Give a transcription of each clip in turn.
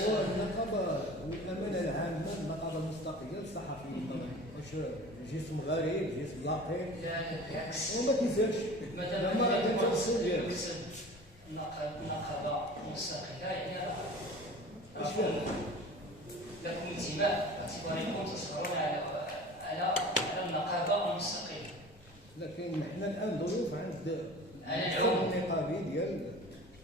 هو النقابه والامانه العامه، النقابه المستقله للصحفيين طبعا، واش جسم غريب، جسم لاقين؟ لا بالعكس، وما كيسالش مادام ما راه كيتوصل ديالو. النقابه مستقله يعني واش لكم انتماء باعتباركم تصبرون على النقابه المستقله. لكن حنا الان ضيوف عند على العموم النقابي ديال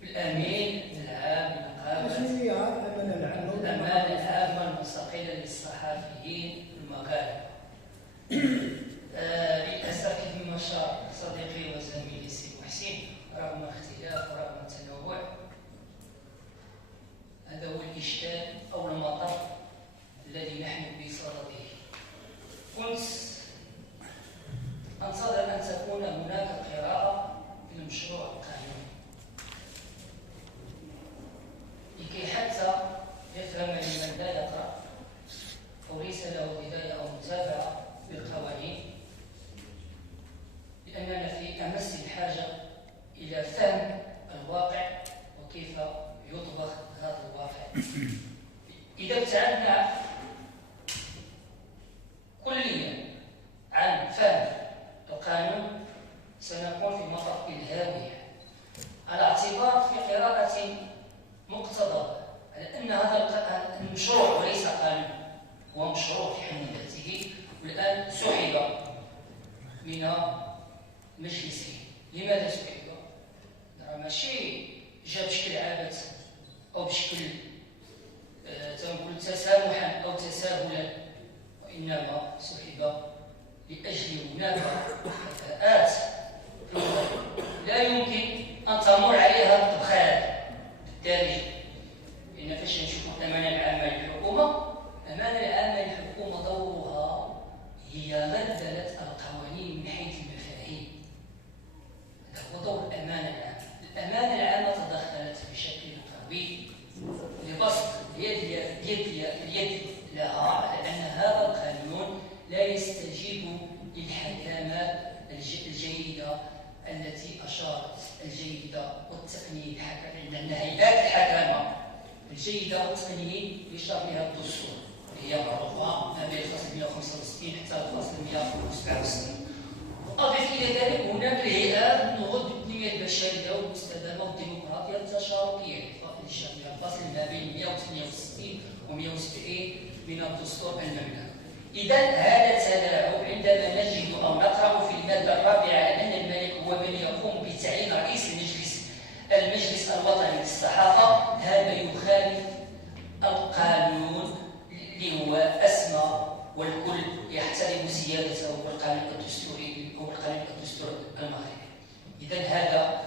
الامين العام للنقابه، شنو هي الامانه العامه؟ الامانه العامه المستقله للصحفيين المغاربه. للاسف كما اشار صديقي وزميلي سي محسن، رغم اختلاف ورغم التنوع، هذا هو الاشكال او المطر الذي نحن بصدده. كنت انتظر ان تكون هناك قراءه للمشروع القانوني لكي حتى يفهم لمن لا يقرا او ليس له بدايه او متابعه بالقوانين، لاننا في امس الحاجه الى فهم الواقع وكيف يطبخ هذا الواقع. اذا ابتعدنا كليا عن فهم القانون سنكون في مطب الهاويه، على اعتبار في قراءه مقتضى على ان هذا المشروع وليس قانون، هو مشروع في حد ذاته، والان سحب من مجلسه. لماذا سحب؟ ماشي جاء بشكل عبث او بشكل تنقول تسامحا او تساهلا، وانما سحب لاجل هناك كفاءات لا يمكن ان تمر عليها الطبخات بالتالي. لان فاش نشوفوا الامانه العامه للحكومه، الامانه العامه للحكومه دورها هي غلبله القوانين من حيث المفاهيم. هذا هو دور الامانه العامه. الامانه العامه تدخلت بشكل قوي لبسط اليد لها، لان هذا القانون لا يستجيب للحكامات الجيده التي اشارت الجيده والتقنين عندنا هيئات الحكامه الجيده والتقنين يشار بها الدستور اللي هي معروفه ما بين الفصل 165 حتى الفصل 167. اضف الى ذلك هناك الهيئات النهوض بالتنميه البشريه والمستدامه والديمقراطيه التشاركيه الفصل ما بين 168 و 170 من الدستور المملكي. إذا هذا تلاعب عندما نجد أو نقرأ في المادة الرابعة على أن الملك هو من يقوم بتعيين رئيس المجلس الوطني للصحافة. هذا يخالف القانون اللي هو أسمى والكل يحترم سيادته، هو القانون الدستوري، هو القانون الدستوري المغربي. إذا هذا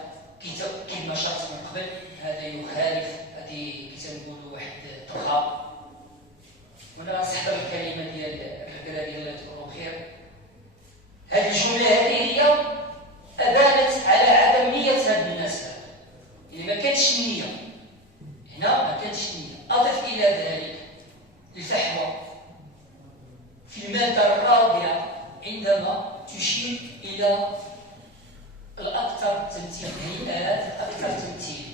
كما شرحت من قبل، هذا يخالف هذه كتنقولوا واحد الطرحة. وانا نستحضر الكلمه ديال الرجاله ديال الله يذكرهم خير. هذه الجمله هذه هي ابانت على عدم نيه هاد الناس، يعني ما كانتش نيه هنا، ما كانتش نيه. اضف الى ذلك الفحوى في الماده الرابعه عندما تشير الى الاكثر تمثيل، هيئات الاكثر تمثيل.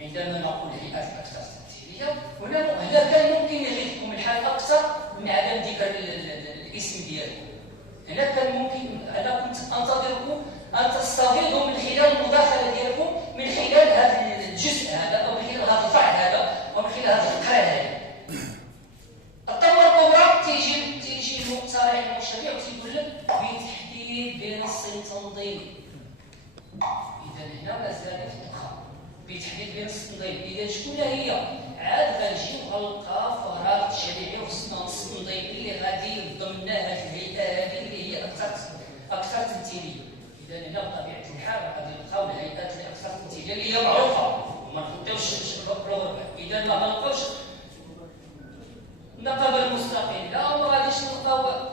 عندما نقول هيئات الاكثر تمثيليه، هنا كان ممكن يغيظكم الحال اكثر من عدم ذكر الاسم ديالكم. هنا كان ممكن، انا كنت انتظركم ان تستفيضوا من خلال المداخله ديالكم من خلال هذا الجزء هذا، او من خلال هذا الفرع هذا، او من خلال هذا الفقره هذه. الطمه الكبرى تيجي المقترح المشرع وتيقول لك بتحديد بنص تنظيمي. اذا هنا مازال في الدخان بتحديد بنص تنظيمي. اذا شكون هي؟ عاد غنجيو غنلقى فراغ تشريعي وخصنا نص تنظيمي اللي غادي يضمن هذه الهيئه هذه اللي هي اكثر تمثيليه. اذا هنا بطبيعه الحال غادي نلقاو الهيئات اللي اكثر تمثيليه اللي هي معروفه وما نفوتوش الغربه. اذا ما غنلقاوش النقابه المستقله، وما غاديش نلقاو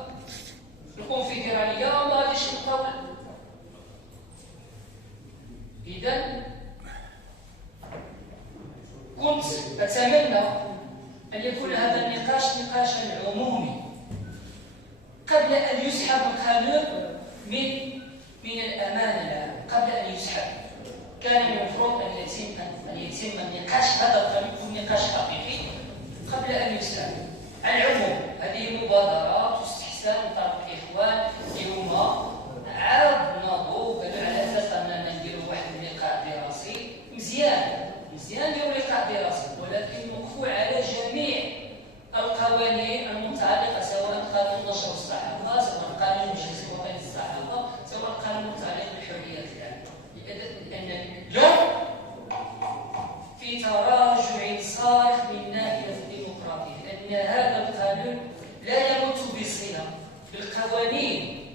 الكونفدراليه، وما غاديش نلقاو. اذا كنت اتمنى ان يكون هذا النقاش نقاشا عمومي قبل ان يسحب القانون من الامانه العامه. قبل ان يسحب كان المفروض ان يتم النقاش، هذا القانون يكون نقاش حقيقي قبل أن يسلم. على العموم هذه مبادرة تستحسن من طرف الإخوان. اليوم عاد ناضوا قالوا على أساس أننا نديروا واحد اللقاء دراسي مزيان نديروا لقاء دراسي، ولكن نوقفوا على جميع القوانين المتعلقة، سواء قانون نشر الصحافة، سواء قانون المجلس الوطني للصحافة، سواء قانون المتعلق بالحريات العامة، لأن اليوم في تراجع صارخ من ناحية الديمقراطية، لأن هذا القانون لا يمت بصلة بالقوانين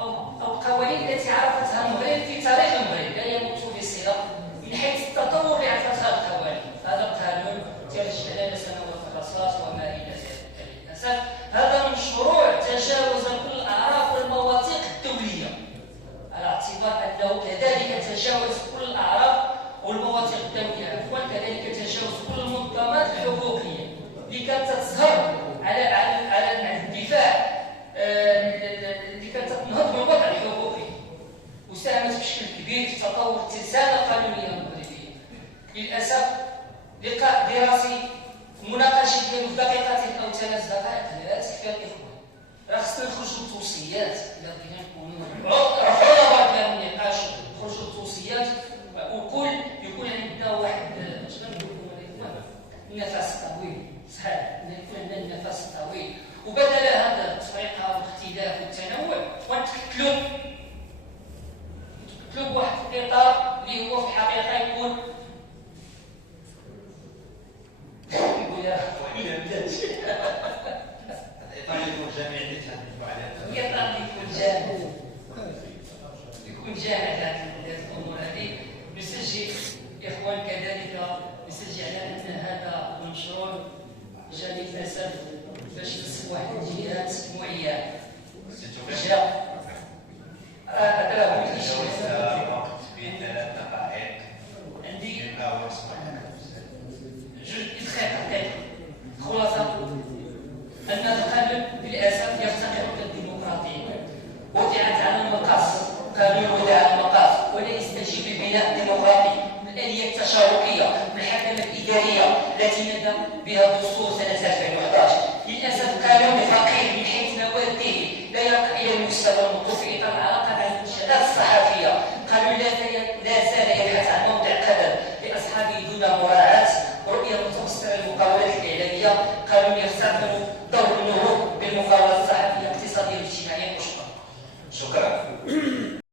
أو القوانين التي عرفتها المغرب في تاريخ المغرب، لا يمت بصلة من حيث التطور اللي عرفتها القوانين. هذا القانون ترجع لنا سنوات الرصاص وما إلى ذلك. للأسف هذا مشروع تجاوز كل الأعراف والمواثيق الدولية، على اعتبار أنه كذلك تجاوز كل الأعراف والمواثيق الدولية، عفوا كذلك تجاوز كل المنظمات الحقوقية اللي كانت تظهر على الدفاع، اللي كانت تنهض بالوضع الحقوقي وساهمت بشكل كبير في تطور الترسانة القانونية المغربية. للأسف لقاء دراسي مناقشة في دقيقة أو 3 دقائق لا تكفي الإخوان. راه خصنا نخرجوا بتوصيات إلا بغينا نكونوا عرضة ديال النقاش، نخرجوا بتوصيات وكل يكون عندنا واحد النفس طويل، صحيح يكون عندنا النفس طويل، وبدل هذا التفرقة والاختلاف والتنوع ونتكتلوا بواحد الإطار اللي هو في الحقيقة يكون يكون جامع هذه الأمور هذه. نسجل إخوان كذلك نسجل على أن هذا المشروع جاء للأسف باش يصب واحد الجهات معينة. جاء هذا هو الإشكال. في 3 دقائق عندي يبقى وصفة جزء دقيقة خلاصة أن القانون بالأساس يفتقر إلى الديمقراطية، وضعت على المقاس، قانون وضع على المقاس ولا يستجيب للبناء الديمقراطي، الآلية التشاركية والحكمة الإدارية التي ندى بها الدستور سنة 2011. للأسف قانون فقير من حيث مواده، لا يرقى إلى المستوى المطلوب في إطار العلاقة مع المنشآت الصحفية. قانون لا زال يبحث عن موضع قدم لأصحابه دون مراعاة رؤية متوسطة للمقاولات الإعلامية. قانون يستخدم دور النهوض بالمقاولات الصحفية الاقتصادية والاجتماعية. شكرا.